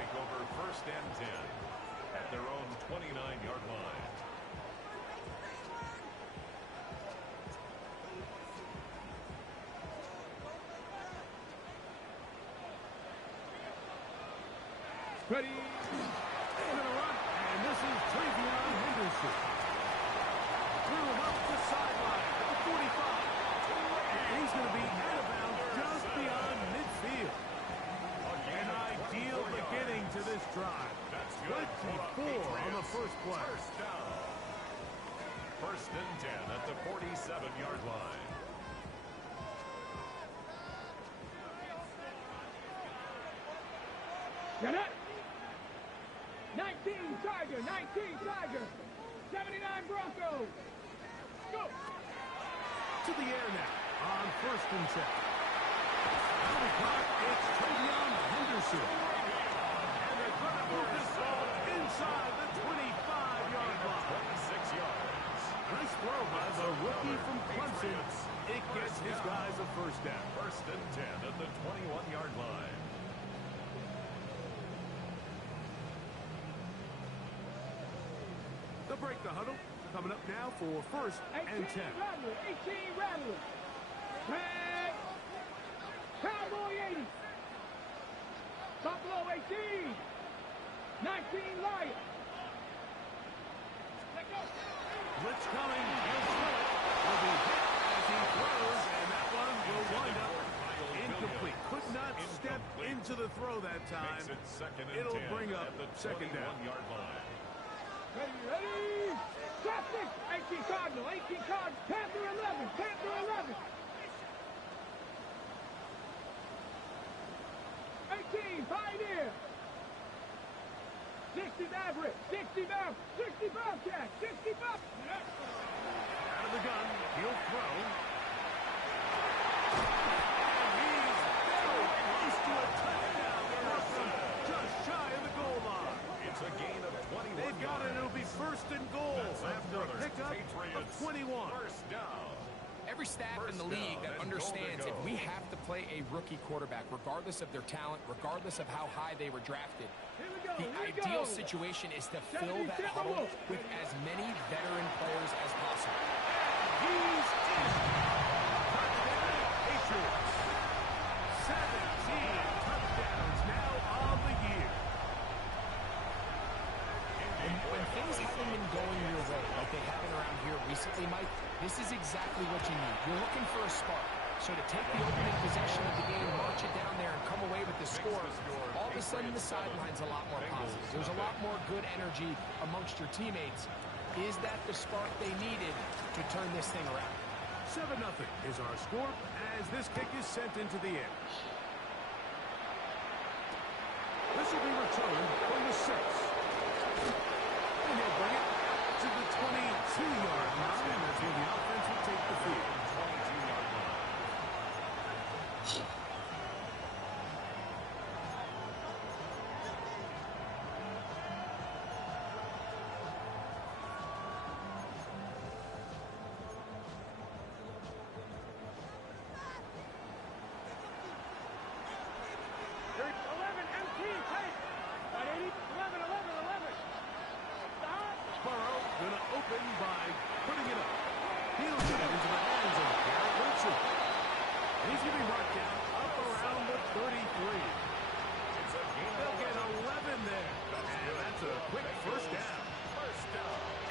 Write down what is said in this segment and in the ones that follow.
take over 1st and 10 at their own 29-yard line. Ready. They're going to run, and this is Travion Henderson. Through up the sideline at the 45. And he's going to be out of bounds just beyond midfield. An ideal beginning to this drive. 24 on the first play. First down. 1st and 10 at the 47-yard line. Get it! 19 Tiger, 19 Tiger, 79 Broncos. Go! To the air now on 1st and 10. Now the clock, it's Travion Henderson. And they're going to move this ball inside the 25-yard line. 26 yards. Nice throw by the rookie from Clemson. It gets his guys a first down. 1st and 10 at the 21-yard line. They'll break the huddle. Coming up now for 1st and 10. 18 Rattler. Tag. Cowboy 80. Buffalo 18. 19 Lion. Let go. Blitz coming. He'll throw it. Will be hit as he throws, and that one will wind up incomplete. Could not step into the throw that time. Makes it 2nd and 10. It'll bring up at the 2nd down. 21-yard line. Ready. Traffic. 18 Cardinal. 18 Cardinal. Panther 11. Panther 11. 18 Pioneer. 60 Maverick. 60 Maverick. 60 Bobcat. 60 Bobcat. Out of the gun. He'll throw. And he's very close to a touchdown. They're just shy of the goal line. It's a gain of 21 They've got it. It'll be 1st and goal after a pickup of 21. 1st down. Every staff in the league that understands if we have to play a rookie quarterback, regardless of their talent, regardless of how high they were drafted, the ideal situation is to fill that huddle with as many veteran players as possible. He's in. Touchdown, Patriots. 17 touchdowns now on the year. When things haven't been going your way like they haven't around here recently, Mike, this is exactly what you need. You're looking for a spark. So to take the opening possession of the game, march it down there, and come away with the score, all of a sudden the sideline's a lot more positive. There's a lot more good energy amongst your teammates. Is that the spark they needed to turn this thing around? 7-0 is our score as this kick is sent into the air. This will be returned from the 6. And he'll bring it to the 22-yard line. That's where the offense will take the field. 22-yard line. Burrow going to open by putting it up. He'll get it into the hands of Garrett Wilson. And he's going to be brought down up around the 33. They'll get 11 there. And that's a quick first down.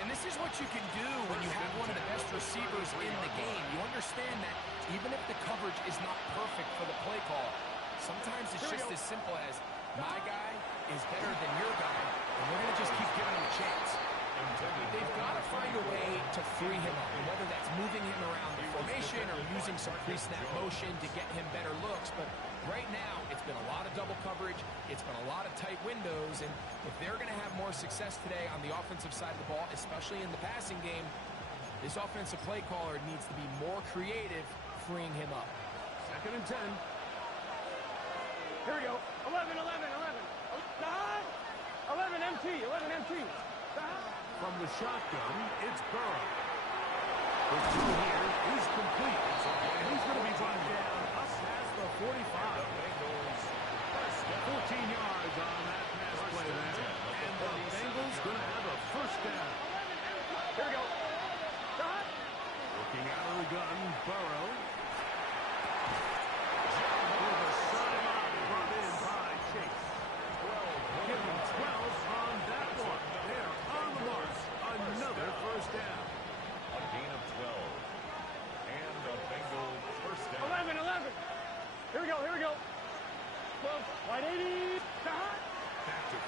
And this is what you can do when you have one of the best receivers in the game. You understand that even if the coverage is not perfect for the play call, sometimes it's just as simple as my guy is better than your guy, and we're going to just keep giving him a chance. They've got to find a way to free him up, and whether that's moving him around the formation or using some pre-snap motion to get him better looks. But right now, it's been a lot of double coverage. It's been a lot of tight windows, and if they're going to have more success today on the offensive side of the ball, especially in the passing game, this offensive play caller needs to be more creative, freeing him up. 2nd and 10. Here we go. 11, 11, 11. 11 MT, 11 MT. From the shotgun, it's Burrow. The 2 here is complete. And he's going to be brought down up past the 45. 14 yards on that pass.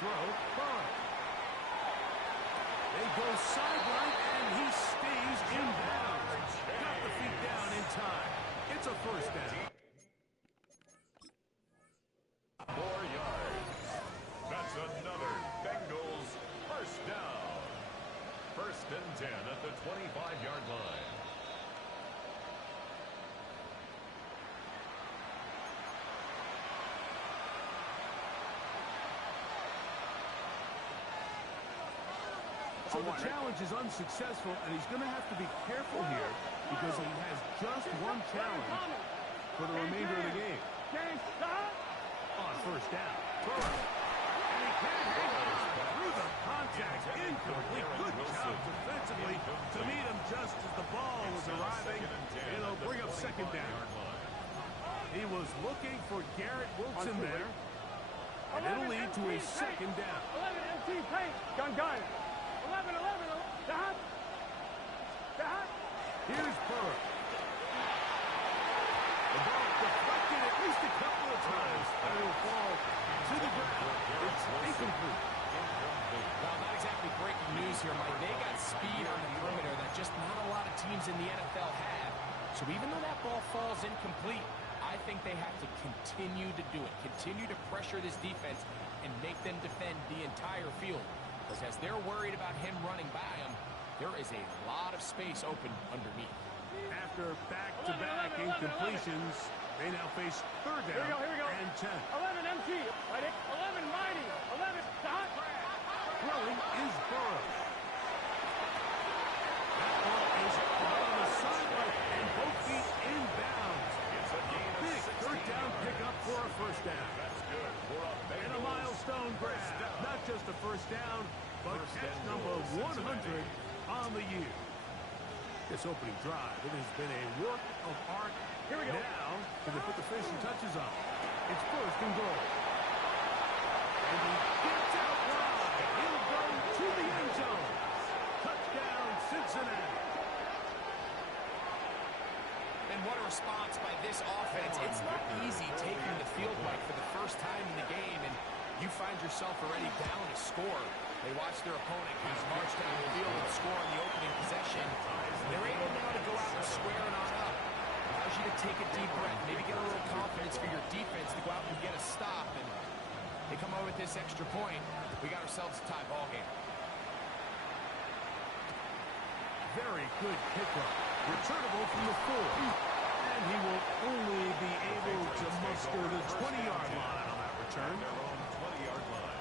throw. Burrow. They go sideline, and he stays in bounds. Got the feet down in time. It's a first down. 4 yards. That's another Bengals first down. First and 10 at the 25-yard line. So the challenge is unsuccessful, and he's going to have to be careful here because he has just one challenge for the remainder of the game. On first down, Burrow. And he can't hang on through the contact. Incomplete. Good job defensively to meet him just as the ball was arriving. It'll bring up second down. He was looking for Garrett Wilson there, and it'll lead to a second down. 11 MT paint. Gun. 11. Stop. Here's Burrow. The ball deflected at least a couple of times. And it'll fall to the ground. It's incomplete. Well, not exactly breaking news here, Mike. They got speed on the perimeter that just not a lot of teams in the NFL have. So even though that ball falls incomplete, I think they have to continue to do it. Continue to pressure this defense and make them defend the entire field. Because as they're worried about him running by them, there is a lot of space open underneath. After back-to-back incompletions, they now face third down and 10. 11 MT. Right it. 11 Mighty. 11 stop. Throwing is Burrow. That ball is out on the sideline and both feet in bounds. It's a gain of Big 16 third down yards. pickup for a first down. That's good for a And a Bengals milestone grab. first down. Not just a first down, but First catch and number goal, 100 on the year. This opening drive, it has been a work of art. Here we go. Now, can they put the finishing touches on? It's first and goal. And he gets out wide. He'll go to the end zone. Touchdown, Cincinnati. And what a response by this offense. It's not easy taking the field, Mike, for the first time in the game, and you find yourself already down a score. They watch their opponent kind of march down the field and score on the opening possession. They're able now to go out and square it on up. Allows you to take a deep breath, maybe get a little confidence for your defense to go out and get a stop. And they come over with this extra point. We got ourselves a tie ball game. Very good kickoff. Returnable from the 4. And he will only be able to muster the 20-yard line on that return. Their own 20-yard line.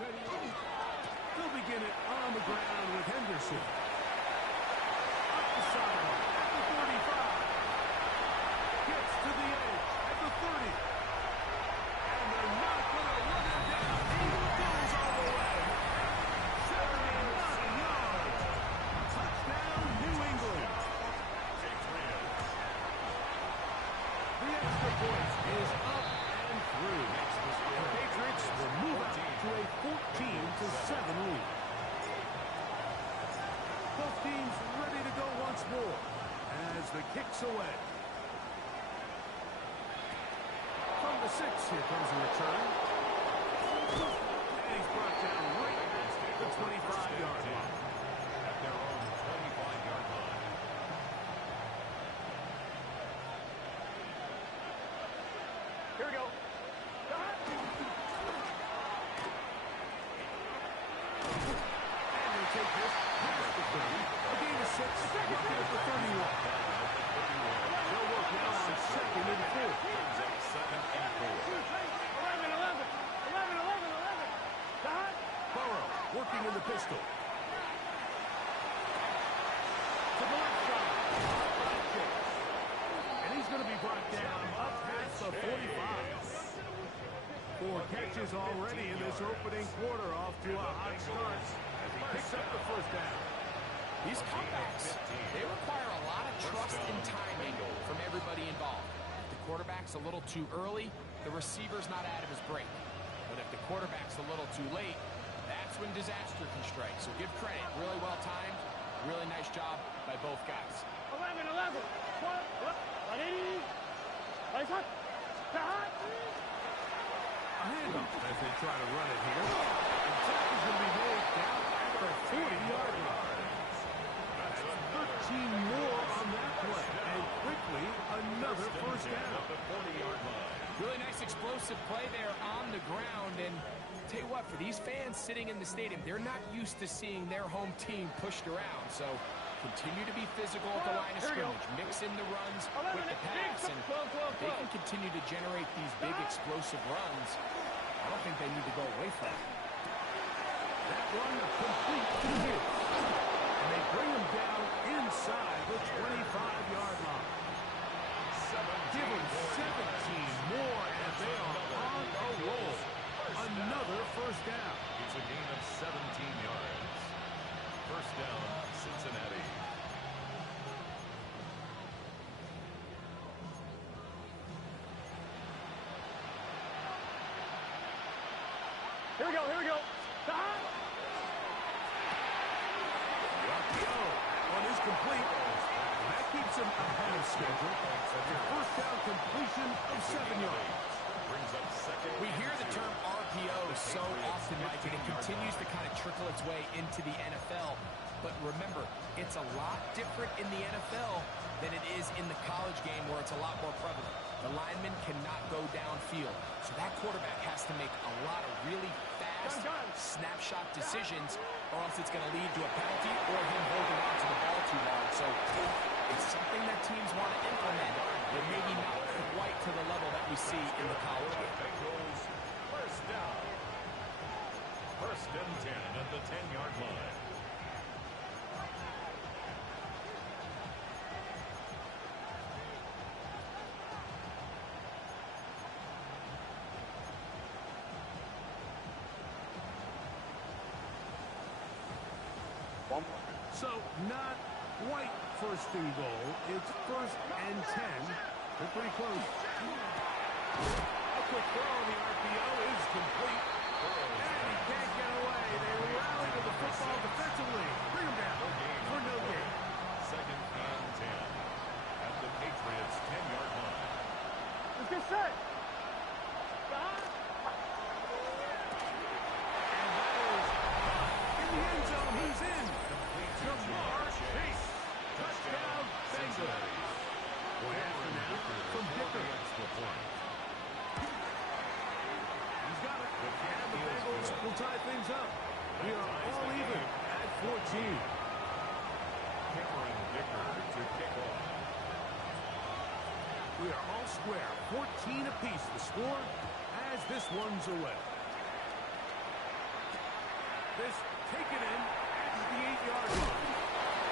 They'll begin it on the ground with Henderson. Up the sideline at the 35. Gets to the edge at the 30. And they're not going to run him down. He goes all the team's ready to go once more as the kick's away. From the 6, here comes a return. And he's brought down right at the 25-yard line. At their own 25-yard line. Here we go. And they take this past the 30. A gain of 6, looking at the 31. They'll work now on 2nd and 4. Brings up 2nd and 4. 11. Dot. Burrow working in the pistol. To the left side. And he's going to be brought down up past the 45. 4 catches already in this opening quarter, off to a hot start as he picks up the first down. These comebacks, they require a lot of trust and timing from everybody involved. If the quarterback's a little too early, the receiver's not out of his break. But if the quarterback's a little too late, that's when disaster can strike. So give credit. Really well timed. Really nice job by both guys. 11. What? Ready? Lights up. Dot. A handoff as they try to run it here. The tackle's going to be made down at the 40-yard line. That's 13 more on that play. And quickly, another first down. At the 40-yard line. Really nice explosive play there on the ground. And tell you what, for these fans sitting in the stadium, they're not used to seeing their home team pushed around. So continue to be physical at the line of scrimmage. Mix in the runs with the pass. And they can continue to generate these big explosive runs. I don't think they need to go away from it. That run complete to his. And they bring him down inside the 25-yard line. Give him 17 more, and they are on a roll. Another first down. It's a gain of 17 yards. First down, Cincinnati. Here we go. Dot. The RPO. One is complete. That keeps him ahead of schedule. Their first down completion of 7 yards. Brings up 2nd. We hear the term RPO so often, Mike, and it continues to kind of trickle its way into the NFL. But remember, it's a lot different in the NFL than it is in the college game where it's a lot more prevalent. The lineman cannot go downfield. So that quarterback has to make a lot of really fast snapshot decisions, or else it's going to lead to a penalty or him holding on to the ball too long. So it's something that teams want to implement, but maybe not quite to the level that we see in the college game. Bengals, first down. First and 10 at the 10-yard line. So, not quite first and goal. It's first and 10. They're pretty close. A quick throw on the RPO is complete. And he can't get away. They rally to the football defensively. Bring him down for no gain. Second and 10 at the Patriots' 10-yard line. Let's get set. Dot. And that is in the end zone. He's in. Chase. Touchdown, Bengals. From Dicker. He's got it. And the Bengals will tie things up. We are all even at 14. Cameron Dicker to kick off. We are all square. 14 apiece the score as this one's away. This taken in at the 8-yard line.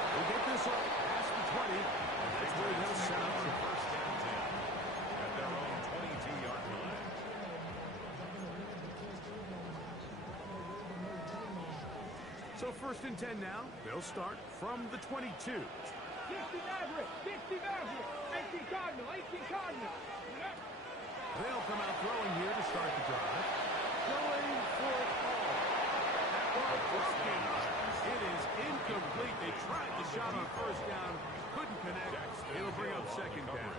We'll get this up past the 20, and that's where they'll set up for First and 10 at their own 22-yard line. So first and 10 now. They'll start from the 22. 60 Maverick. 18 Cardinal. They'll come out throwing here to start the drive. Going for it all. That was broken It is incomplete. They tried the shot on first down, couldn't connect. It'll bring up second down.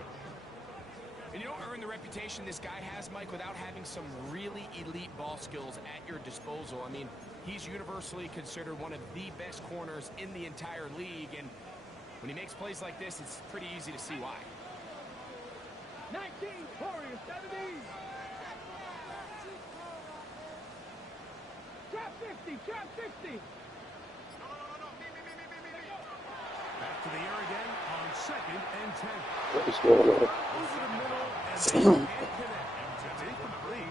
And you don't earn the reputation this guy has, Mike, without having some really elite ball skills at your disposal. I mean, he's universally considered one of the best corners in the entire league, and when he makes plays like this, it's pretty easy to see why. 19, Warriors, 70. Trap 50, trap 60. Back to the air again on second and 10. What is going on? Over the middle and they can't connect. It's incomplete.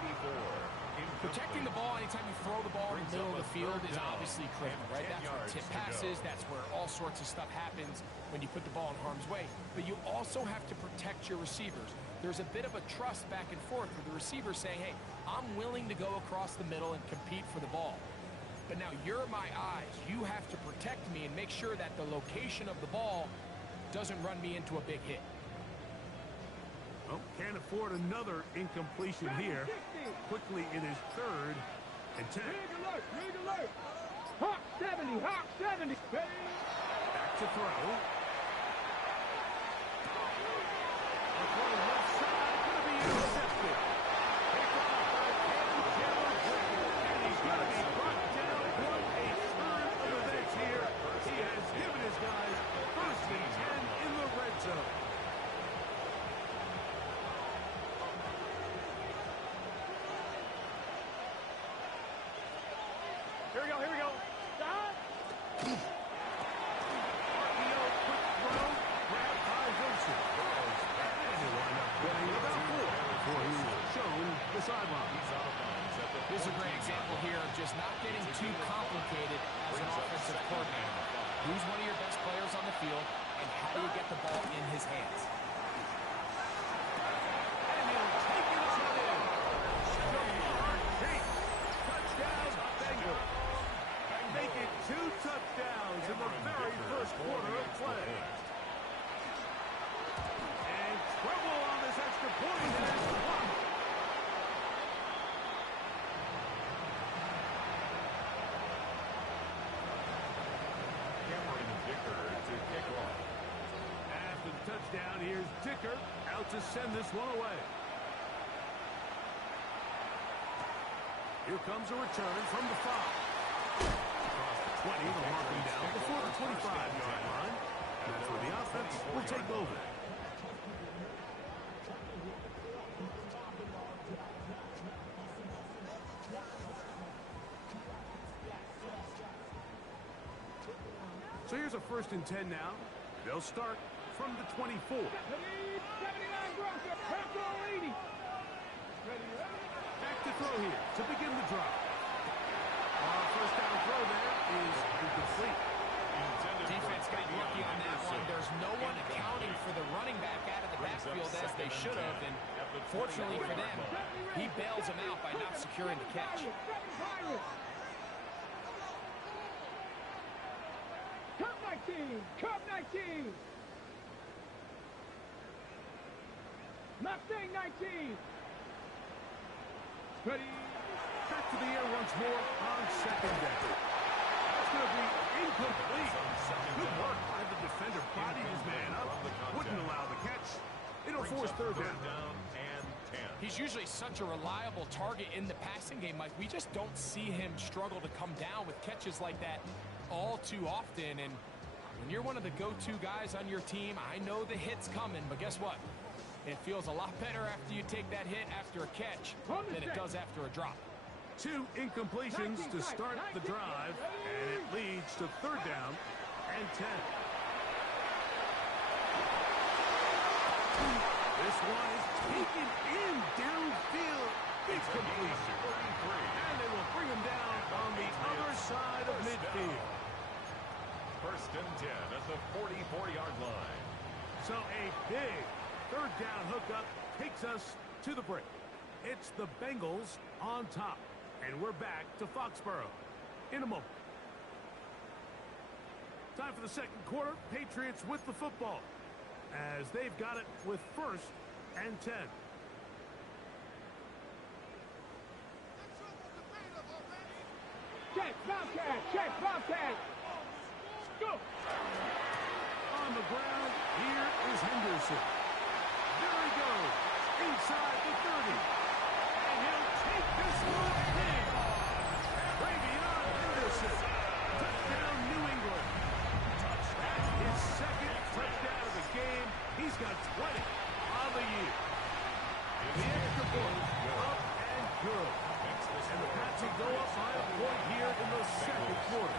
Protecting the ball anytime you throw the ball in the middle of the field is obviously critical, right? That's where tip passes, that's where all sorts of stuff happens when you put the ball in harm's way. But you also have to protect your receivers. There's a bit of a trust back and forth with the receiver saying, hey, I'm willing to go across the middle and compete for the ball. But now you're my eyes. You have to protect me and make sure that the location of the ball doesn't run me into a big hit. Oh, can't afford another incompletion here. Quickly in his third and 10. Rig alert, rig alert. Hawk 70, Hawk 70. Back to throw. A throw left side, gonna be intercepted. Picked off by Cam Taylor, and he's gonna be brought down. What a turn of events here. He has given his guys first and 10 in the red zone. Here we go, here we go. Stop. RPO, quick throw, grab by Wilson. And he'll wind up getting about 4 before he's shown the sideline. This is a great example here of just not getting too complicated as an offensive coordinator. Who's one of your best players on the field, and how do you get the ball in his hands? And he'll take it to the Jamar Chase. Touchdown, Bengals. Make it 2 touchdowns in the very first quarter of play. And trouble on this extra point, and it's blocked. After the touchdown, here's Dicker out to send this one away. Here comes a return from the 5. 20, they'll mark him down before the 25-yard line. That's where the offense will take over. So here's a 1st and 10 now. They'll start from the 24. 79 Bronco, Bronco 80. Ready, ready. Back to throw here to begin the drive. First down throw there is incomplete. Defense got lucky on that one. There's no one accounting for the running back out of the backfield as they should have, and fortunately for them, he bails them out by not securing the catch. Cup 19, Cup 19. Mustang 19. Ready. Back to the air once more on second down. That's going to be incomplete. Good work by the defender. Bodied his man up. Wouldn't allow the catch. It'll force third down. And 10. He's usually such a reliable target in the passing game, Mike. We just don't see him struggle to come down with catches like that all too often. And when you're one of the go-to guys on your team, I know the hit's coming, but guess what? It feels a lot better after you take that hit after a catch than it does after a drop. 2 incompletions to start the drive, and it leads to third down and 10. This one is taken in downfield. Big completion. And they will bring him down on the other side of midfield. 1st and 10 at the 44-yard line. So a big third down hookup takes us to the break. It's the Bengals on top. And we're back to Foxborough in a moment. Time for the second quarter. Patriots with the football as they've got it with 1st and 10. Check, Bobcat, check, Bobcat. Go. On the ground, here is Henderson. There he goes, inside the 30. And he'll take this one in. Ravion Henderson. Touchdown, New England. That's his second touchdown of the game. He's got 20 on the year. The extra point, up and good. And the Pats will go up by a point here in the second quarter.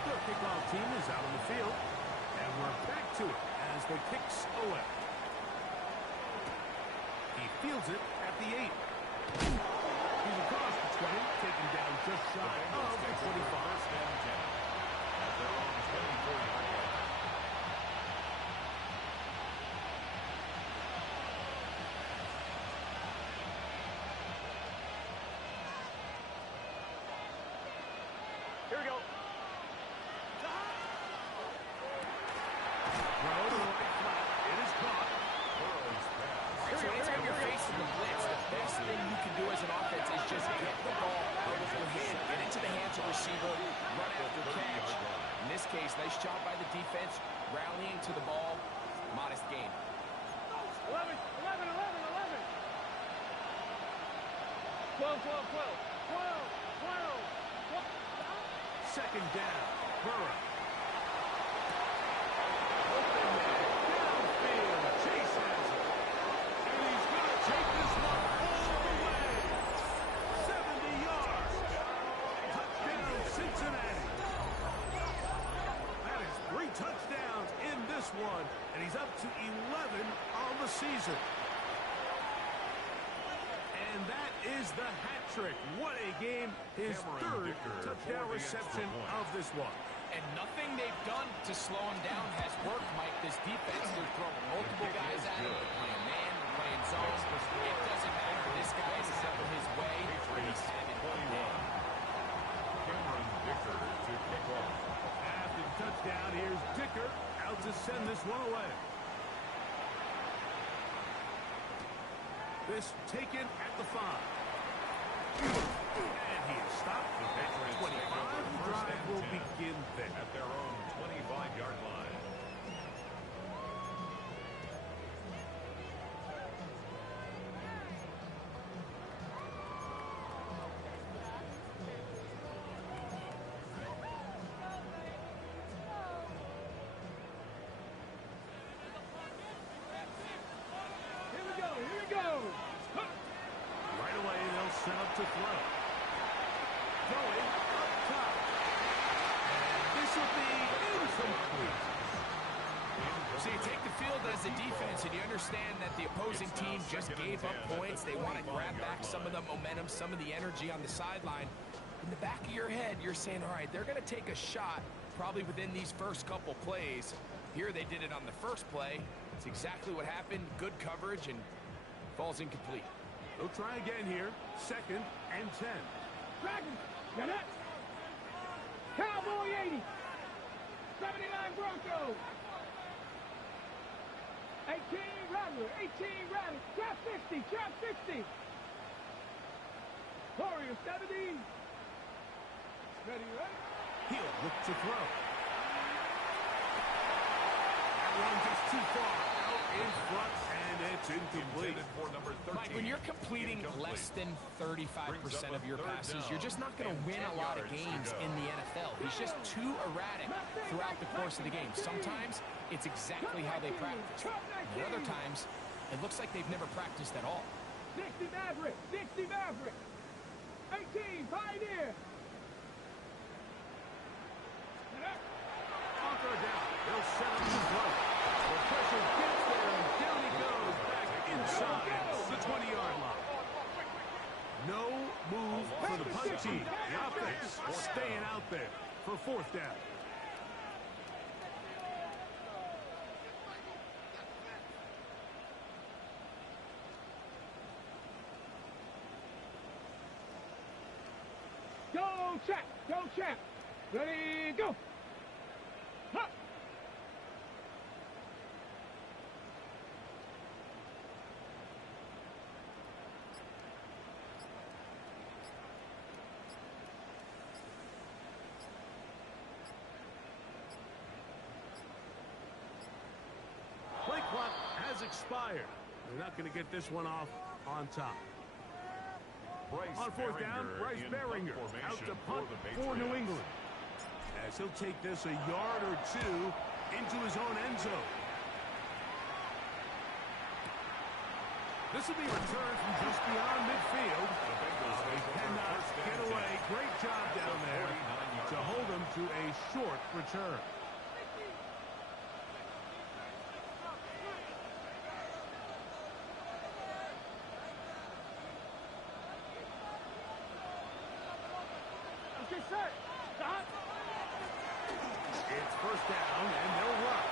The kickoff team is out on the field, and we're back to it as the kicks away. He fields it at the 8. He's across the 20, taken down just shy of the 25. At their own 24-yard line. Here we go. Throw to the right flat. It is caught. Burrow's pass. So anytime you're facing the blitz, the best thing you can do as an offense is just get the ball out of your hand, get into the hands of the receiver, run after catch. In this case, nice job by the defense, rallying to the ball. Modest gain. 11, 11, 11, 11. 12, 12, 12. 12, 12. Second down. Burrow. Open man. Downfield. Chase has it. And he's going to take this one all the way. 70 yards. Touchdown, Cincinnati. That is 3 touchdowns in this one. And he's up to 11 on the season. And that is the hat trick. What a game. His third touchdown reception of this one. And nothing they've done to slow him down has worked, Mike. This defense, they're throwing multiple guys at him. They're playing man, they're playing zone. It doesn't matter. This guy is having his way. He's having a day. Cameron Dicker to kick off. After the touchdown, here's Dicker out to send this one away. This taken at the 5. And he is stopped. The Patriots 25. The drive will begin there. At their own 25-yard line. Here we go, here we go. Right away, they'll set up to throw. Throwing up top. And this will be incomplete. So you take the field as a defense, and you understand that the opposing team just gave up points. They want to grab back some of the momentum, some of the energy on the sideline. In the back of your head, you're saying, all right, they're going to take a shot probably within these first couple plays. Here they did it on the first play. It's exactly what happened. Good coverage, and falls incomplete. They'll try again here. Second and 10. Dragons, get it. Cowboy 80. 79 Broncos. 18 Rattler, 18 Rattler. Trap 60, trap 60. Warrior 70. Ready, ready? He'll look to throw. That one just too far out in front, and it's incomplete. Intended for number 13. Mike, when you're completing less than 35% of your passes, you're just not going to win a lot of games in the NFL. He's just too erratic throughout the course of the game. Sometimes it's exactly how they practice. And other times, it looks like they've never practiced at all. 60 Maverick, 60 Maverick. 18 Pioneer. On third down, they'll set up the throw. The pressure gets there, and down he goes back inside the 20-yard line. No move for the punt team. The offense staying out there for fourth down. Go check, go check. Ready, go. Huh. expired. They're not going to get this one off on top. Bryce On fourth down, Bryce Beringer out to punt for New England. As he'll take this a yard or two into his own end zone. This will be returned from just beyond midfield. They cannot get away. Great job down there to hold them to a short return. Okay, set. Stop. It's first down, and they'll run.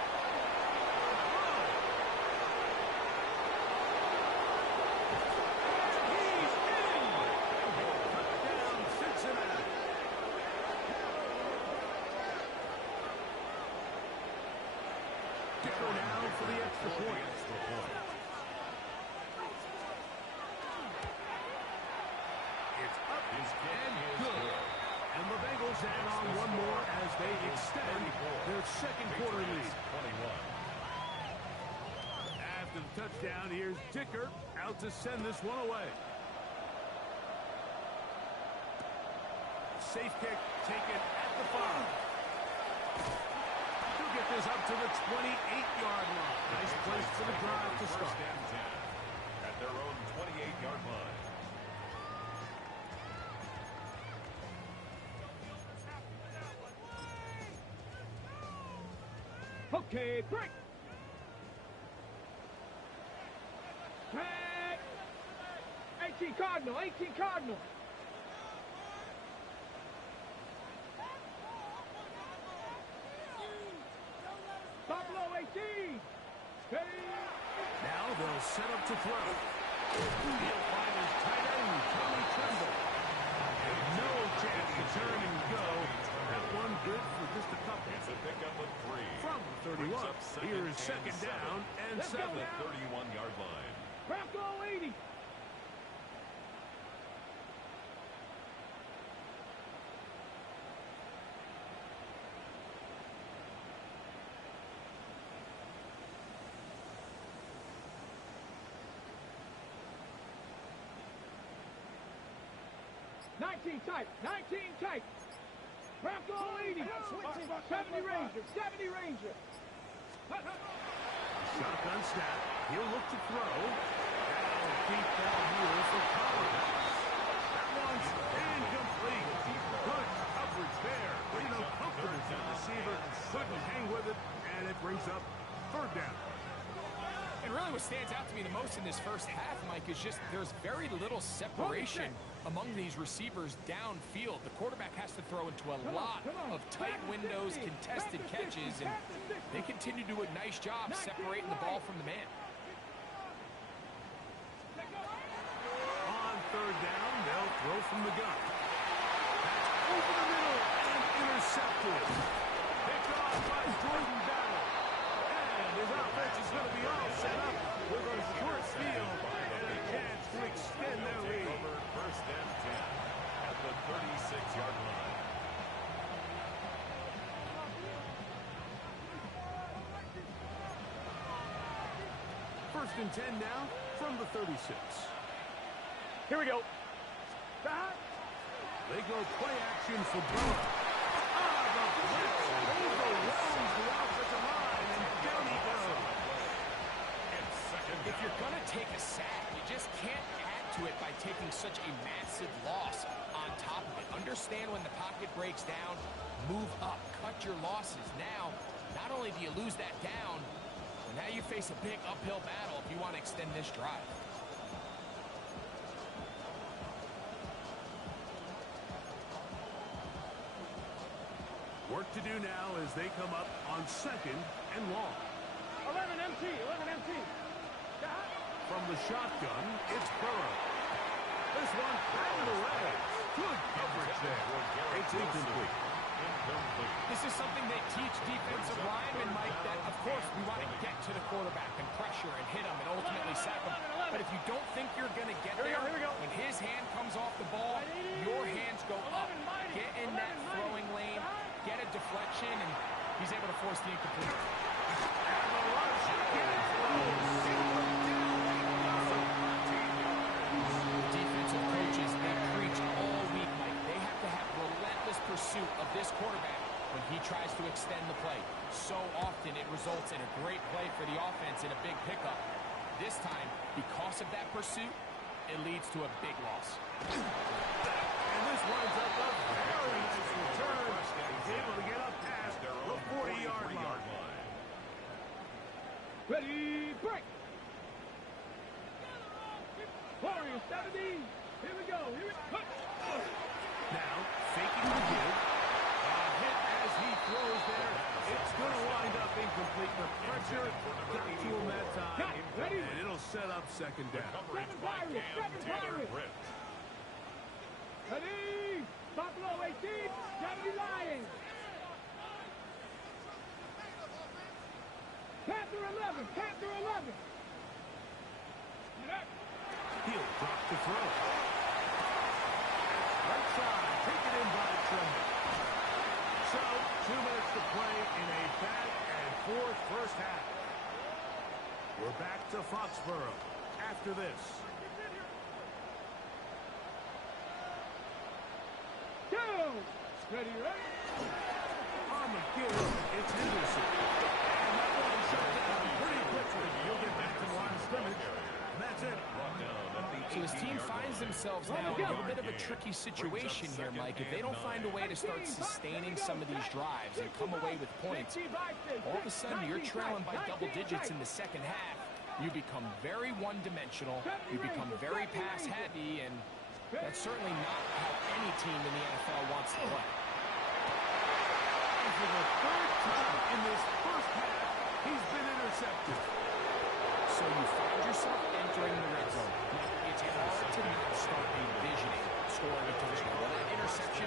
He's in! Touchdown, Cincinnati. Kicker now for the extra point. It's up and good. And the Bengals add on one more as they extend their second quarter lead. After the touchdown, here's Dicker out to send this one away. Safe kick taken at the 5. He'll get this up to the 28-yard line. Nice place for the drive to start. At their own 28-yard line. Okay, break. Tag. 18 Cardinal, 18 Cardinal. Stop below 18. Steady. Now they'll set up to throw. He'll find his tight end, Tommy Tremble. And no chance to turn and go. That one good for just a couple. It's a pickup of 3. From the 31. Here is second down and 7. The 31-yard line. Bronco 80. Tight, 19 tight. Bronco 80. 70 Ranger, 70 Ranger. Shotgun snap. He'll look to throw. Now deep down here for Collins. That one's incomplete. Good coverage there. Comfortable for the receiver. Couldn't hang with it, and it brings up third down. And really what stands out to me the most in this first half, Mike, is just there's very little separation among these receivers downfield. The quarterback has to throw into a lot of tight windows, contested catches, and they continue to do a nice job separating the ball from the man. On third down, they'll throw from the gun. That's over the middle and intercepted. Picked off by Jordan Battle. And his offense is going to be all set up with a short field and a chance to extend their lead. First and 10 at the 36-yard line. First and 10 now from the 36. Here we go. They go play action for Burrow. The blitz overwhelms the offensive line, and down he goes. If you're going to take a sack, you just can't add to it by taking such a massive loss on top of it. Understand when the pocket breaks down, move up, cut your losses. Now, not only do you lose that down, but now you face a big uphill battle if you want to extend this drive. Work to do now as they come up on second and long. 11 MT, 11 MT. From the shotgun, it's Burrow. This one pounded away. Good coverage there. It's incomplete. This is something they teach defensive linemen, Mike, that, of course, we want to get to the quarterback and pressure and hit him and ultimately sack him. But if you don't think you're going to get there, when his hand comes off the ball, your hands go up. Get in that throwing lane, get a deflection, and he's able to force the incomplete. And the rush gets pursuit of this quarterback when he tries to extend the play. So often it results in a great play for the offense and a big pickup. This time, because of that pursuit, it leads to a big loss. And this winds up a very nice return. He's able to get up past the 40-yard line. Ready, break. Warriors 70. Here we go. Now, faking the give. A hit as he throws there. It's going to wind up incomplete. The pressure got to him that time. Ready? And it'll set up second down. Coverage by Cam Taylor Britt. Ready. Buffalo 18. 70 Lions. Panther 11. Panther 11. He'll drop the throw. Right side, taken in by Tremble. So, 2 minutes to play in a back-and-forth first half. We're back to Foxborough after this. Go! Ready, ready? On the give, it's Henderson. And that one shut down pretty quickly. He'll get back to the line of scrimmage. And that's it. So his team finds themselves now in a little bit of a tricky situation here, Mike. If they don't find a way to start sustaining some of these drives and come away with points, all of a sudden you're trailing by double digits in the second half. You become very one-dimensional. You become very pass-heavy, and that's certainly not how any team in the NFL wants to play. And for the third time in this first half, he's been intercepted. So you find yourself entering the red zone. It's hard to not start envisioning scoring a touchdown. Well, that interception,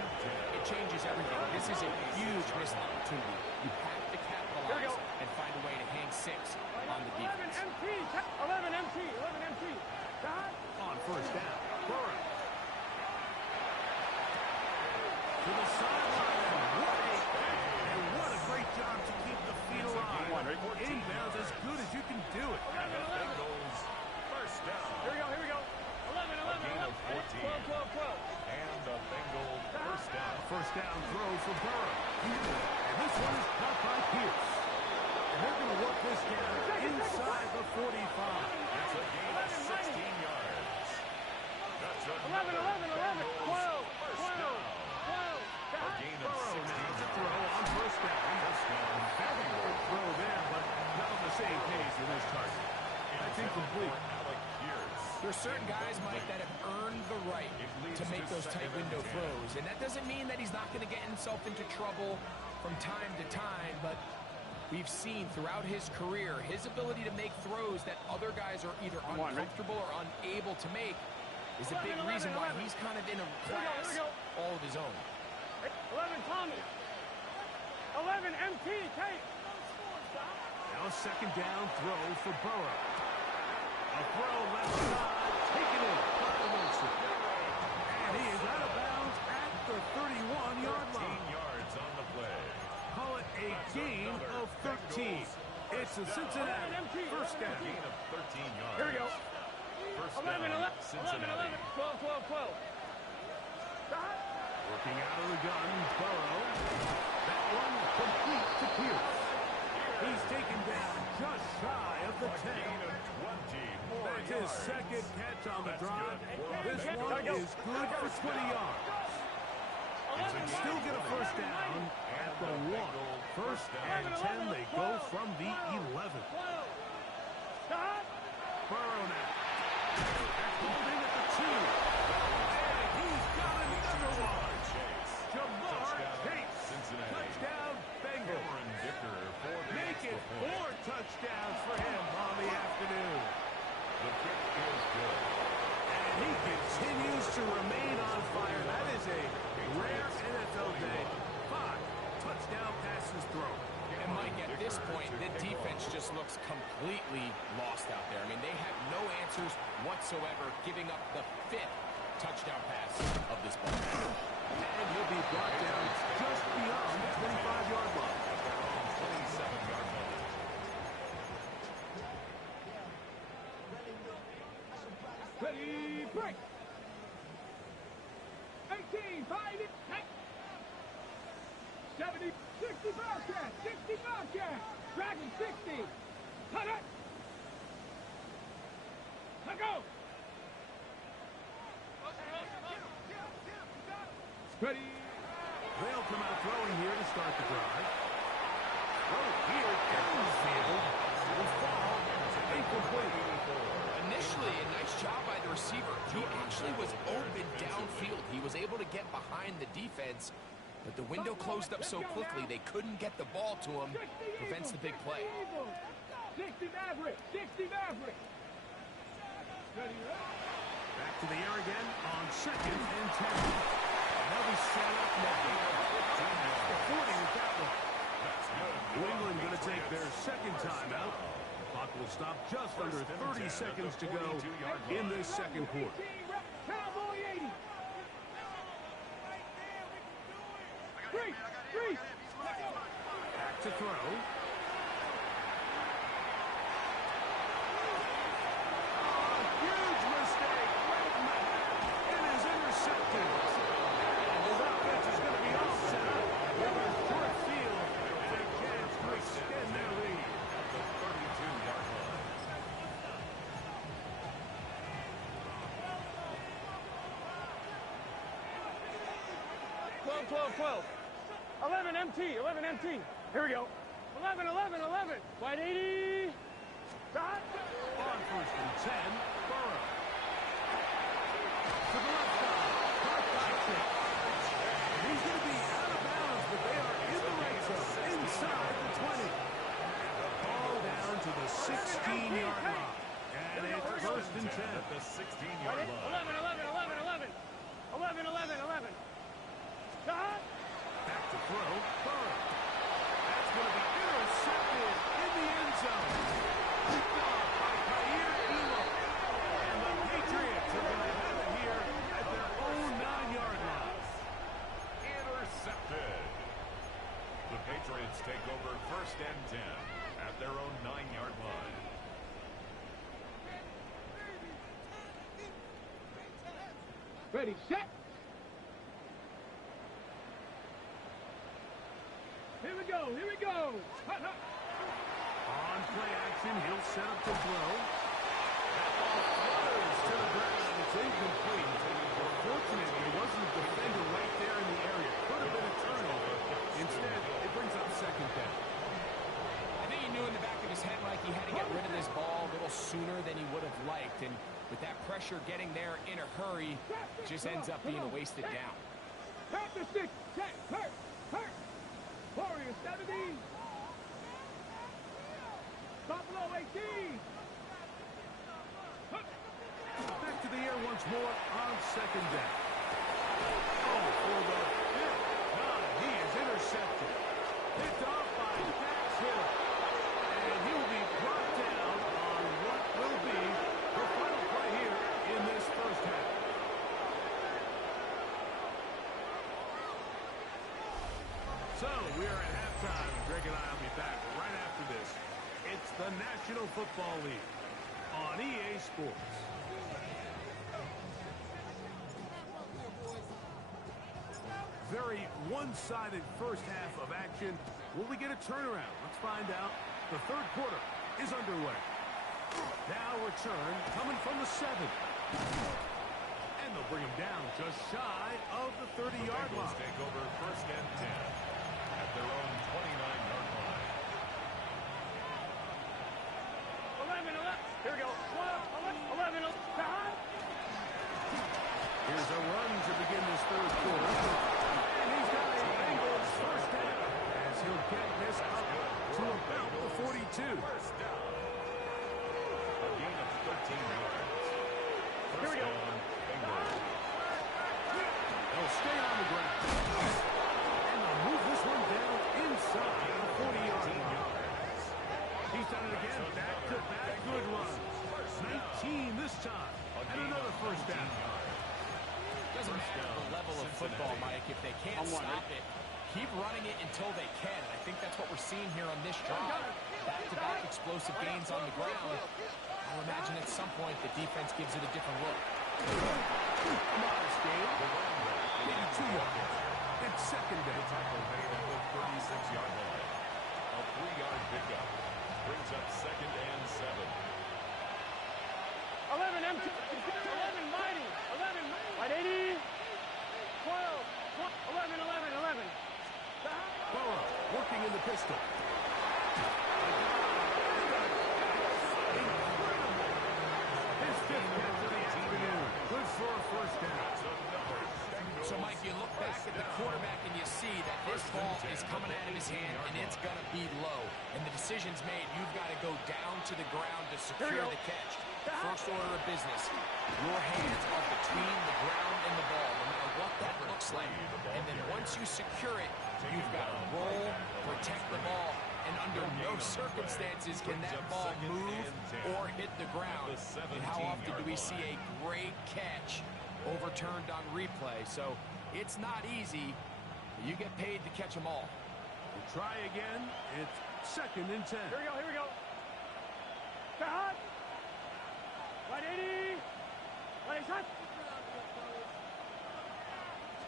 it changes everything. This is a huge missed opportunity. You have to capitalize and find a way to hang 6 on the defense. 11 MT. 11 MT. On first down, Burrow. To the sideline. And what a great job to keep the feet alive. Inbounds as good as you can do it. And the Bengals first down. Here we go. 11, 11, Gain of 14. 12. And the Bengals first down. First down throw for Burrow. And this one is caught by Pierce. And they're going to work this down inside the 45. It's a gain of 16 yards. That's 11, 11, 11, 12, first down. A gain of Burrow 16 now to yards. throw on first down. First down. Very good throw there, but not on the same page with his target. That's incomplete. Alec Pierce. There's certain guys, Mike, that have earned the right to make those tight window throws. And that doesn't mean that he's not going to get himself into trouble from time to time, but we've seen throughout his career his ability to make throws that other guys are either uncomfortable or unable to make is a big reason why he's kind of in a class all of his own. 11 Tommy. 11 MT. Take. Now a second down throw for Burrow. A throw left side, taken in by Wilson. And he is out of bounds at the 31-yard line. 13 yards on the play. Call it a gain of 13. It's a Cincinnati first down. Gain of 13 yards. Here we go. First 11, down, 11, Cincinnati. 12. Working out of the gun, Burrow. That one complete to Pierce. He's taken down just shy of the 10. Gain of 24 That's his yards. second catch on the That's drive. good. This one is good for 20 yards. Still get a first down at the 1. First and 10, they go from the 11. Burrow now. That's holding at the 2. And he's got another one. Jamar Chase. Cincinnati. Touchdown, Bengals. Cameron Dicker for the Make it extra point. 4 touchdowns for him on the afternoon. The kick is good. And he continues to remain on fire. That is a rare NFL day. 5 touchdown passes thrown. And Mike, at this point, the defense just looks completely lost out there. I mean, they have no answers whatsoever, giving up the 5th touchdown pass of this ball. And he'll be brought down just beyond the 25-yard line. 27-yard line. Ready, break. 18, 5, 8. 70, 60 Bobcat, 60 Bobcat. Dragon 60. Cut it. Let go. Ready. They'll come out throwing here to start the drive. Oh, here downfield. The fall. Incomplete. Initially, a nice job by the receiver. He actually was open downfield. He was able to get behind the defense, but the window closed up so quickly they couldn't get the ball to him. Prevents the big play. 60 Maverick, 60 Maverick. Back to the air again on 2nd and 10. They'll be set up now. The 40 with that one. New England going to take their second timeout. The clock will stop just under 30 seconds to go in this second quarter. Cowboy 80. Three. Back to throw. Huge mistake. It is intercepted. And his offense is going to be all set up with a short field and a chance to extend their lead. At the 32-yard line. 12. 11 MT. Here we go. 11. Wide 80. Dot. On 1st and 10, Burrow. To the left side. Patrick. He's going to be out of bounds, but they are in the red zone, inside the 20. Ball down to the 16-yard line. And it's 1st and 10. At the 16-yard line. 11. Dot. Back to throw, Burrow. That's going to be intercepted in the end zone. Picked off by Kair Elam. And the Patriots are going to have it here at their own 9-yard line. Intercepted. The Patriots take over 1st and 10 at their own 9-yard line. Ready, set. Here we go. Hut. On play action, he'll set up to throw. That ball flutters to the ground. It's incomplete. Fortunately, there wasn't a defender right there in the area. Could have been a turnover. Instead, it brings up 2nd down. I think he knew in the back of his head, Mike, he had to get rid of this ball a little sooner than he would have liked. And with that pressure getting there in a hurry, it just ends up being a wasted down. Panther 6, 10, hurt. Warrior 70. Buffalo 18. Back to the air once more on 2nd down. Oh, for the 5th time, he is intercepted. Picked off by Dax Hill. And he will be brought down on what will be the final play here in this first half. So, we are at halftime. Greg and I will be back right after this. It's the National Football League on EA Sports. Very one-sided first half of action. Will we get a turnaround? Let's find out. The 3rd quarter is underway. Now return coming from the 7. And they'll bring him down just shy of the 30-yard line. Take over 1st and 10 at their own 29-yard line. 11. Here we go. 11. Here's a run to begin this 3rd quarter. And he's got a Bengals first down as he'll get this up to about the 42. First down. A gain of 13 yards. Here we go. Bengals. They'll stay on the ground. And they'll move this one down inside the 40-yard line. He's done it again. Back-to-back good runs. 19 this time. And another first down. Doesn't matter the level of football, Mike. If they can't stop it, keep running it until they can. And I think that's what we're seeing here on this drive. Back-to-back explosive gains on the ground. I'll imagine at some point the defense gives it a different look. Modest gain. 82 yards. It's second The down. tackle made at the 36-yard line. A 3-yard pickup brings up 2nd and 7. 11, M2, 11, mighty, 11, right 80, 12, 11, 11, 11. Burrow working in the pistol. Incredible. His 5th catch of the afternoon. Good for a first down. So, Mike, you look back at the quarterback and you see that this ball is coming out of his hand and it's going to be low. And the decision's made. You've got to go down to the ground to secure the catch. First order of business. Your hands are between the ground and the ball, no matter what that looks like. And then once you secure it, you've got to roll, protect the ball, and under no circumstances can that ball move or hit the ground. And how often do we see a great catch overturned on replay? So it's not easy, but you get paid to catch them all. We'll try again. It's 2nd and 10. Here we go, here we go. Cut. Right 80. Right shot.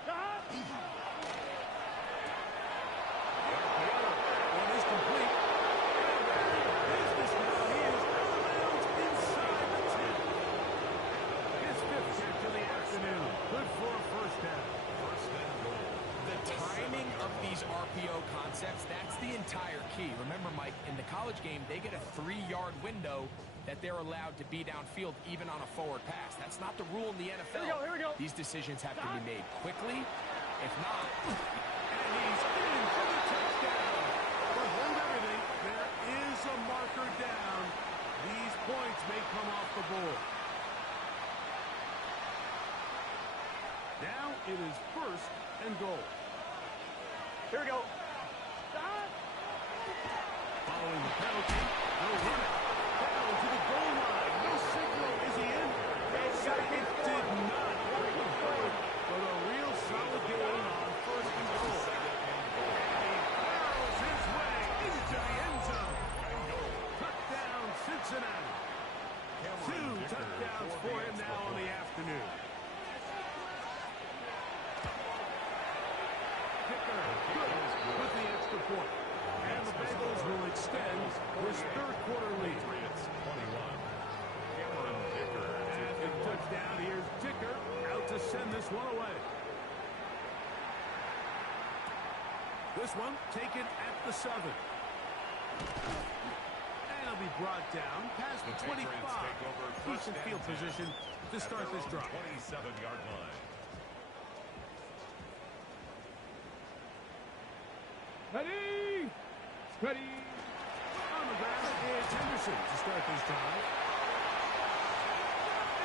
Cut. One is complete. Business now. He is out of bounds inside the 10. His 5th catch of the afternoon. Good for a first down. The timing of these RPO concepts, that's the entire key. Remember, Mike, in the college game, they get a 3-yard window that they're allowed to be downfield even on a forward pass. That's not the rule in the NFL. Here we go. These decisions have to be made quickly. If not, And he's in for the touchdown. But hold everything. There is a marker down. These points may come off the board. Now it is 1st and goal. Here we go. Following the penalty, they'll run it. Down to the goal line. No signal. Is he in? It did not. But a real solid gain on 1st and goal. And he barrels his way into the end zone. Touchdown, Cincinnati. 2 touchdowns for him now on the afternoon. Kicker, good with the extra point. And the Bengals will extend this 3rd quarter lead. Patriots 21. And big touchdown. Here's Dicker out to send this one away. This one taken at the 7. And he'll be brought down past the 25. Decent field position to start this drive. 27-yard line. Ready. Ready. On the ground is Henderson to start this drive.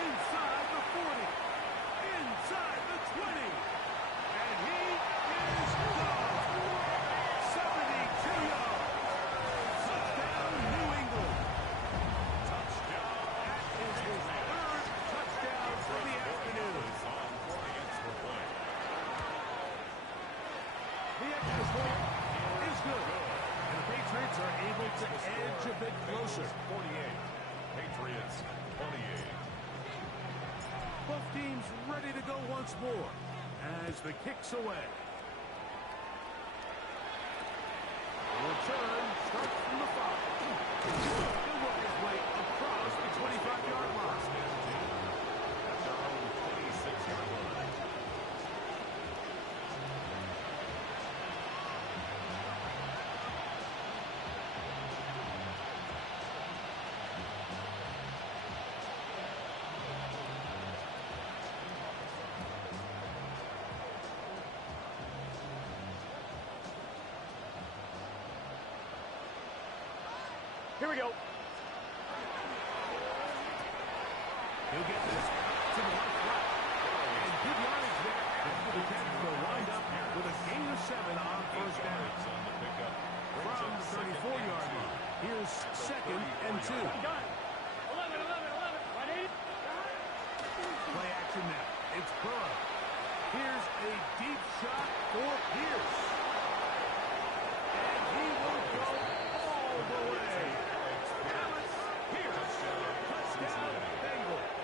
Inside the 40. Inside the 20. And he is gone. 72 yards. Touchdown, New England. Touchdown. That is his 3rd touchdown for the afternoon. The extra point is good. And the Patriots are able to edge a bit closer. 48. Patriots 28. Both teams ready to go once more as the kick's away. The return starts from the 5. He'll work his way across the 25-yard line. At their own 26-yard line. Here we go. He'll get this to the left flat. And good yardage there. The Patriots will wind up with a gain of 7 on first down. On the pickup. From the 34-yard line. Here's 2nd and 2. Done. 11, 11, 11. Right 8. Play action now. It's Burrow. Here's a deep shot for Pierce. And he will go all the way. Alex Pierce. Touchdown, Bengals.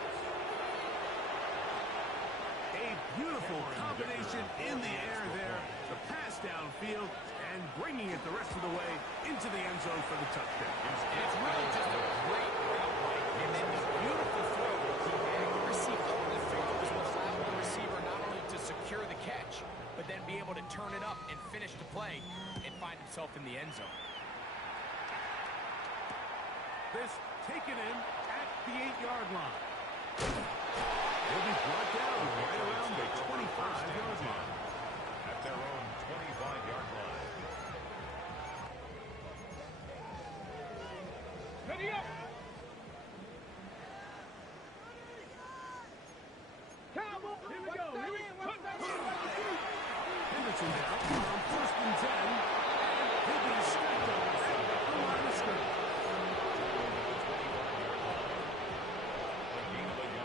A beautiful combination in the air there. The bringing it the rest of the way into the end zone for the touchdown. It's really just a great route, Mike. And then the beautiful throw. The accuracy of the throw is what allowed the receiver not only to secure the catch, but then be able to turn it up and finish the play and find himself in the end zone. This taken in at the 8-yard line. He'll be brought down right around the 25-yard line. At their own 25-yard line. Ready up. Cowboy. Here we go. Here we go. Henderson down on 1st and 10. And he'll be stepped on at the line of scrimmage.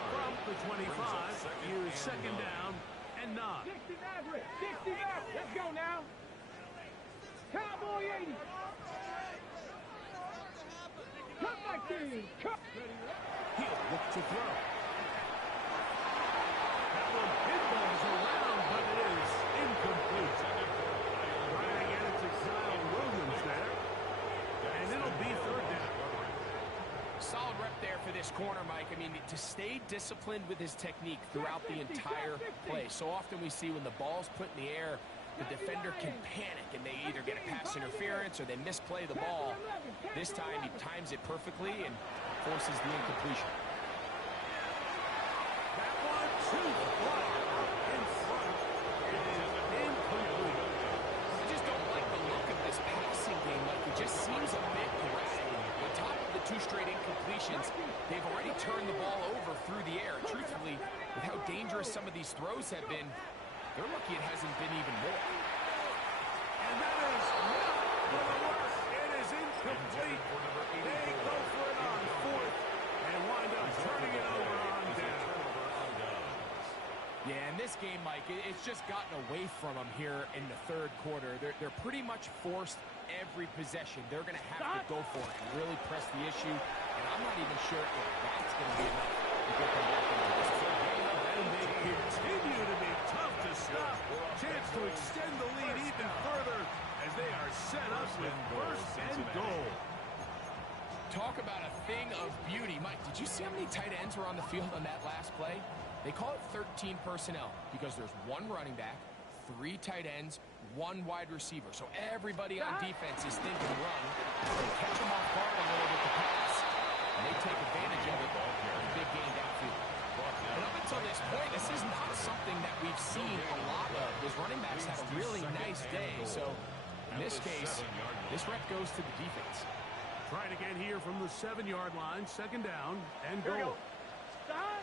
From the 25, here's 2nd down and 9. 60 Nazareth. 60 left. Let's go now. Cowboy 80. Cut back in. Cut. He'll look to throw. That one pinballs around, but it is incomplete. Trying to get it to Kyle Williams there. And it'll be 3rd down. Solid rep there for this corner, Mike. I mean, to stay disciplined with his technique throughout the entire play. So often we see when the ball's put in the air, the defender can panic and they either get a pass interference or they misplay the ball. This time he times it perfectly and forces the incompletion. That one to the block in front. It is incomplete. I just don't like the look of this passing game. Like, it just seems a bit erratic. On top of the 2 straight incompletions, they've already turned the ball over through the air. Truthfully, with how dangerous some of these throws have been, they're lucky it hasn't been even more. And that is not going to work. It is incomplete. They go for it on 4th and wind up turning it over on down. Yeah, in this game, Mike, it's just gotten away from them here in the 3rd quarter. They're pretty much forced every possession. They're going to have to go for it and really press the issue. And I'm not even sure if that's going to be enough to get them back into this game. And they continue to be tough to stop. Chance to extend the lead even further as they are set up with 1st and goal. Talk about a thing of beauty. Mike, did you see how many tight ends were on the field on that last play? They call it 13 personnel because there's 1 running back, 3 tight ends, 1 wide receiver. So everybody on defense is thinking run. They catch them off guard a little with the pass, and they take advantage of it. A big gain downfield. And up until this point, this is not something that we've seen a lot of. Those running backs had a really nice day. So in this case, this rep goes to the defense. Trying again here from the 7-yard line, 2nd down and goal. Stop.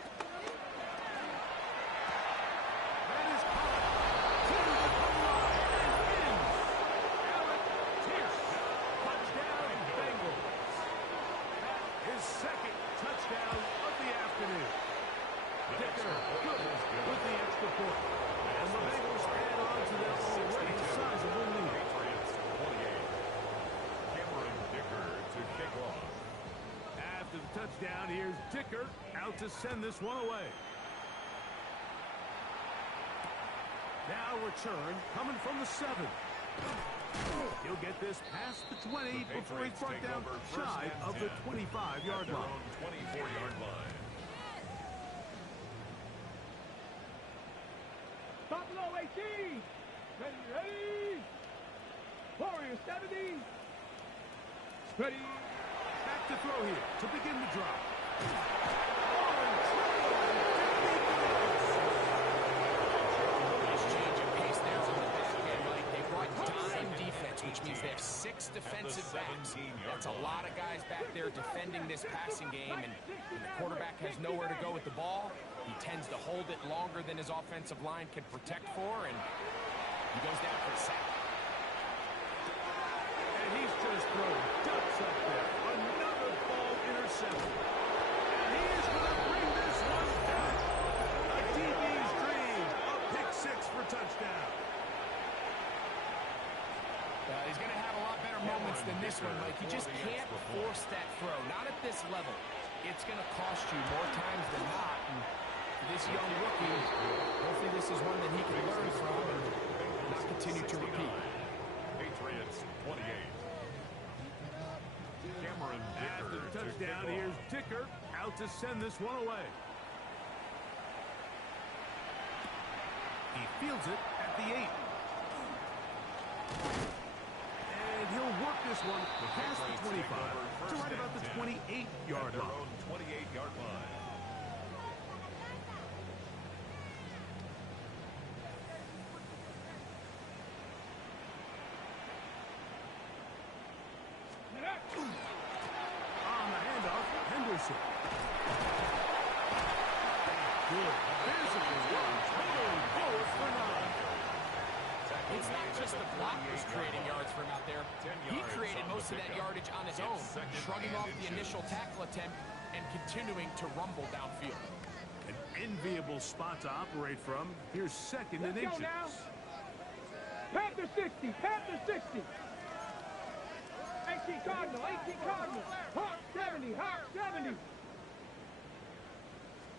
That is caught to the goal line and in. Alec Pierce, touchdown Bengals. His 2nd touchdown of the afternoon. Dicker good with the extra point. And the Bengals add on to their already sizable lead. Patriots 28. Cameron Dicker to kick off. After the touchdown, here's Dicker out to send this one away. Now return coming from the 7. He'll get this past the 20 before he's brought down shy of the 25-yard line. 24-yard line. Buffalo 18. Ready. Warriors 70. Ready. Back to throw here to begin the drive. Nice change of pace there on the back end, Mike. They brought dime defense, which means they have 6 defensive backs. That's a lot of guys back there defending this passing game, and when the quarterback has nowhere to go with the ball, he tends to hold it longer than his offensive line can protect for, and he goes down for the sack. And he's just thrown ducks up there. Another ball intercepted. And he is going to bring this one down. A DB's dream. A pick 6 for touchdown. He's going to have a lot better moments than this one, Mike. You just can't force that throw. Not at this level. It's going to cost you more times than not. And for this young rookie, hopefully this is one that he can learn from and not continue to repeat. Patriots Patriots 28. Cameron After Dicker the to touchdown, kick here's off. Dicker out to send this one away. He fields it at the 8. And he'll work this one past the 25 to right about the 28-yard Their line. own 28-yard line. On the handoff, Henderson. Good physical work. Totally forward for 9. It's not just the blockers creating yards for him out there. He created most of that yardage on his own, shrugging off the initial tackle attempt and continuing to rumble downfield. An enviable spot to operate from. Here's second and Let's go inches. now. Panther 60, Panther 60. 18 Cardinal, 18 Cardinal. Hawk 70, Hawk 70.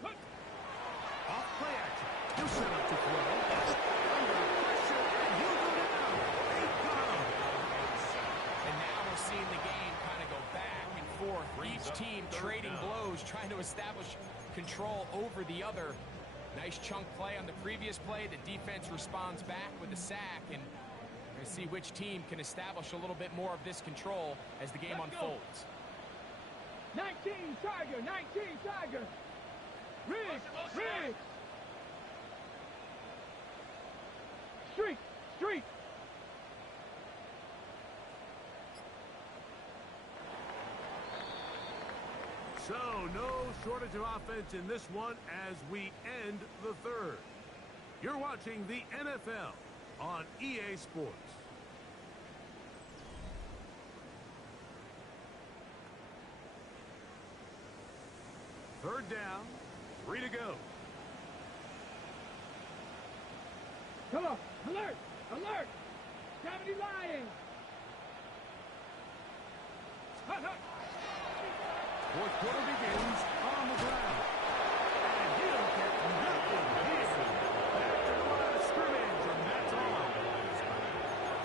Off play action. He'll set up to throw. Under pressure, and he'll go down. They got him. And now we're seeing the game kind of go back and forth. Each team trading blows, trying to establish control over the other. Nice chunk play on the previous play. The defense responds back with a sack, and we're going to see which team can establish a little bit more of this control as the game unfolds. 19 Tiger, 19 Tiger. Riggs, Riggs. Street, Street. So, no shortage of offense in this one as we end the third. You're watching the NFL on EA Sports. Third down, 3 to go. Come on, alert, alert. 70 Lions. Hut, hut. Fourth quarter begins on the ground. And he'll get nothing here. Back to the line of scrimmage, and that's all.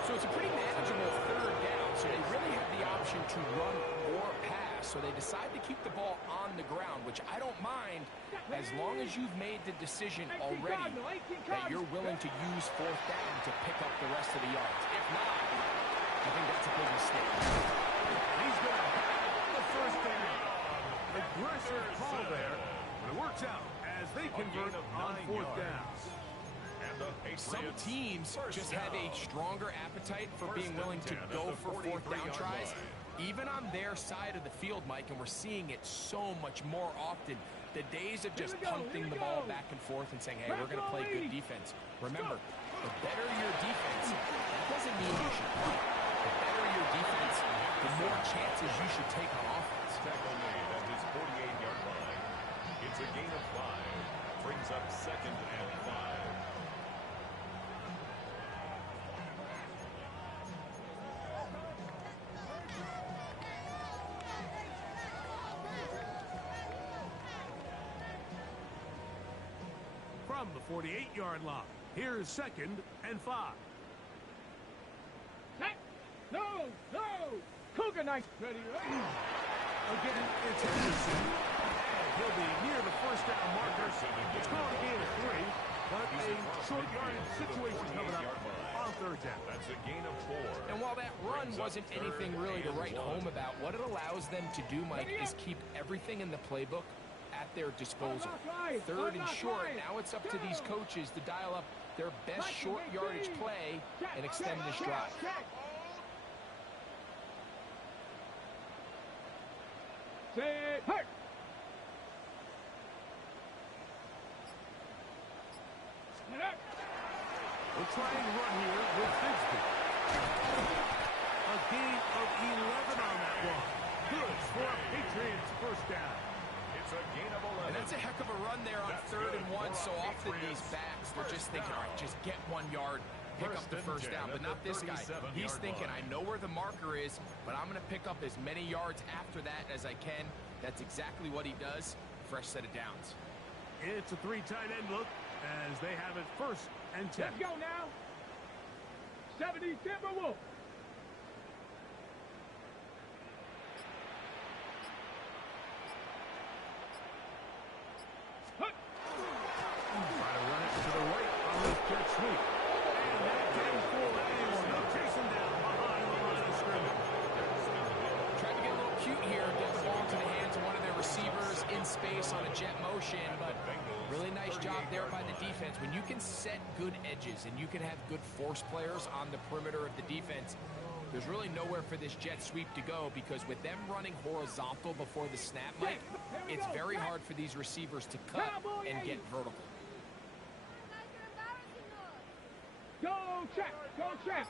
So it's a pretty manageable third down, so they really have the option to run or pass. So they decide to keep the ball on the ground, which I don't mind as long as you've made the decision already that you're willing to use fourth down to pick up the rest of the yards. If not, I think that's a big mistake. He's going to have the first down. Aggressive call there, but it works out as they convert on fourth downs. Some teams just have a stronger appetite for being willing to go for fourth down tries, even on their side of the field, Mike, and we're seeing it so much more often. The days of just punting the ball back and forth and saying, hey, we're going to play good defense. Remember, the better your defense, that doesn't mean you should punt. The better your defense, the more chances you should take on offense. Tackle made at his 48-yard line. It's a gain of 5. Brings up second and 5. From the 48-yard line, here's second and 5. No, no. Cougar Knight. Ready, ready. Again, it's Henderson. And he'll be near the first down marker. It's going to gain of 3, but a short yardage situation coming up on third down. That's a gain of 4. And while that run wasn't anything really to write home about, what it allows them to do, Mike, is keep everything in the playbook at their disposal. Third and short, now it's up to these coaches to dial up their best short yardage play and extend this drive. Set, hurt. We'll try and run here with Bigsby. A gain of 11 on that one. Good for a Patriots first down. It's a gain of 11. And that's a heck of a run there on third and 1. So often these backs, they're just thinking, all right, just get 1 yard, pick up the first down. But not this guy. He's thinking, I know where the marker is, but I'm going to pick up as many yards after that as I can. That's exactly what he does. Fresh set of downs. It's a 3 tight end look as they have it first and 10. Let's go now. 70 Timberwolves. space on a jet motion, but really nice job there by the defense. When you can set good edges and you can have good force players on the perimeter of the defense, there's really nowhere for this jet sweep to go, because with them running horizontal before the snap, Mike, it's very hard for these receivers to cut and get vertical. Go check, go check.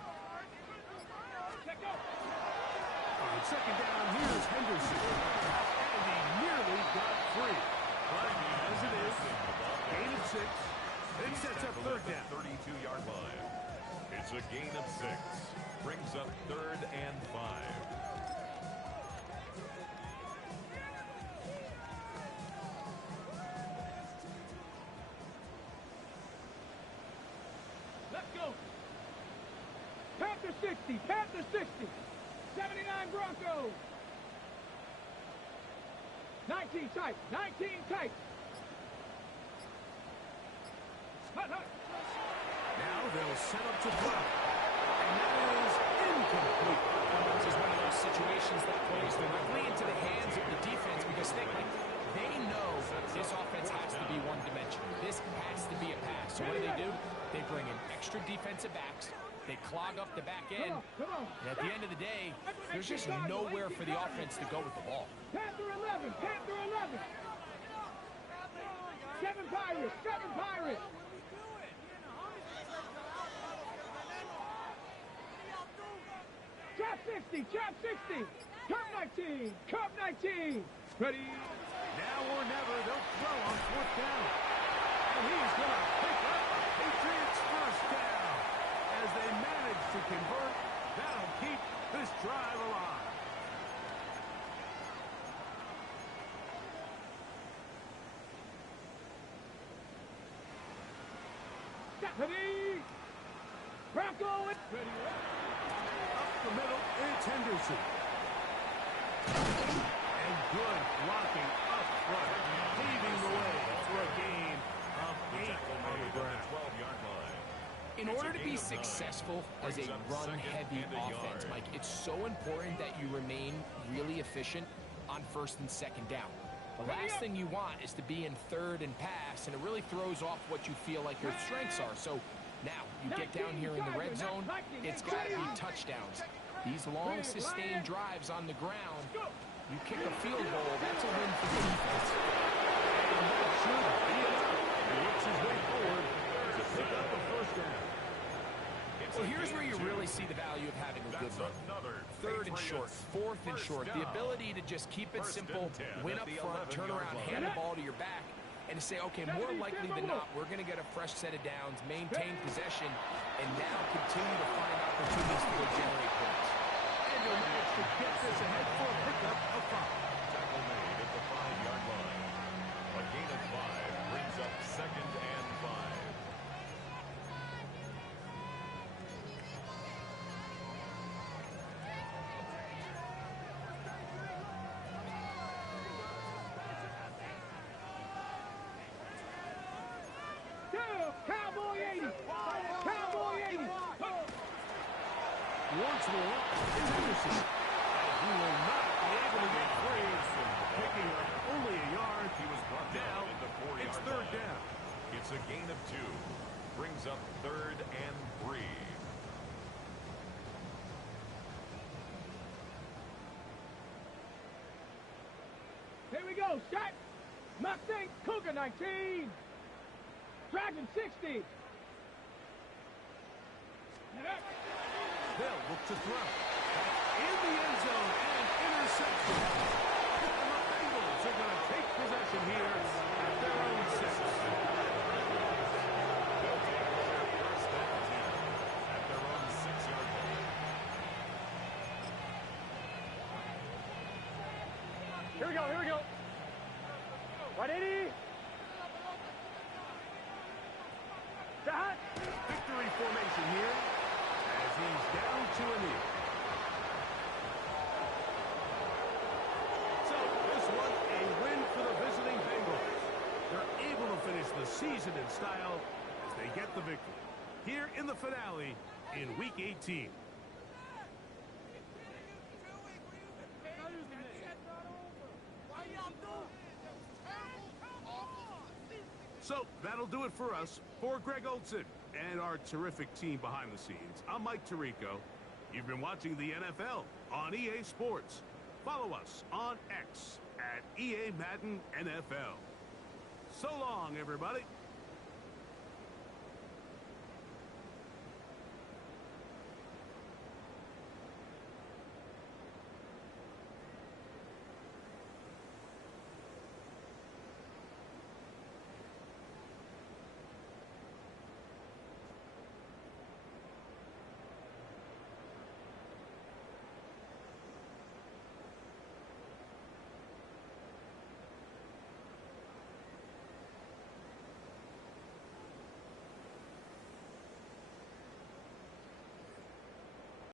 Check go. On second down, here's Henderson. And he nearly got free. But as it is, gain of 6. It sets up third down. 32-yard line. It's a gain of 6. Brings up 3rd and 5. Let's go. Panther 60, Panther 60. 79 Broncos. 19 tight, 19 tight. Hut, hut. Now they'll set up to throw. And that is incomplete. This is one of those situations that plays directly into the hands of the defense, because they know this offense has to be one-dimensional. This has to be a pass. So what do? They bring in extra defensive backs. They clog up the back end. And at the end of the day, there's just nowhere for the offense to go with the ball. Panther 11, Panther 11. 7 Pirates, 7 Pirates. Trap 60, trap 60. Cup 19, Cup 19. Ready? Now or never, they'll throw on 4th down. And he's going to pick up a Patriots first down. As they manage to convert, that'll keep this drive alive. Ready? Bronco, ready. Up the middle, it's Henderson. And good blocking up front, paving the way for a gain of 8 on the ground. 12-yard line. In order to be successful as a run-heavy offense, Mike, it's so important that you remain really efficient on 1st and 2nd down. The last thing you want is to be in 3rd and pass, and it really throws off what you feel like your strengths are. So now you get down here in the red zone, it's got to be touchdowns. These long, sustained drives on the ground, you kick a field goal, that's a win for the defense. And that should be enough. He works his way forward to pick up the first down. Well, here's where you really see the value of having a good run. 3rd and short, 4th and short. The ability to just keep it simple, win up front, turn around, hand the ball to your back, and to say, okay, more likely than not, we're going to get a fresh set of downs, maintain possession, and now continue to find opportunities to generate points. And he'll manage to get this ahead for a pickup of 5. Tackle made at the 5-yard line. A gain of 5 brings up 2nd and 5. Cowboy 80. Cowboy 80. Once more, it's Henderson. He will not be able to get free. Picking up only a yard. He was brought down at the 4-yard It's 3rd line. down. It's a gain of 2. Brings up 3rd and 3. Here we go. Set. Mustang Cougar 19. Dragon 60. They'll look to throw. In the end zone and interception. And the Bengals are going to take possession here at their own 6. They'll take their first and 10 at their own 6-yard line. Here we go. Here we go. 180. Shot. Victory formation here as he's down to a knee. So this was a win for the visiting Bengals. They're able to finish the season in style as they get the victory here in the finale in Week 18. that'll do it for us. For Greg Olson and our terrific team behind the scenes, I'm Mike Tirico. You've been watching the NFL on EA Sports. Follow us on X at EA Madden NFL. So long, everybody.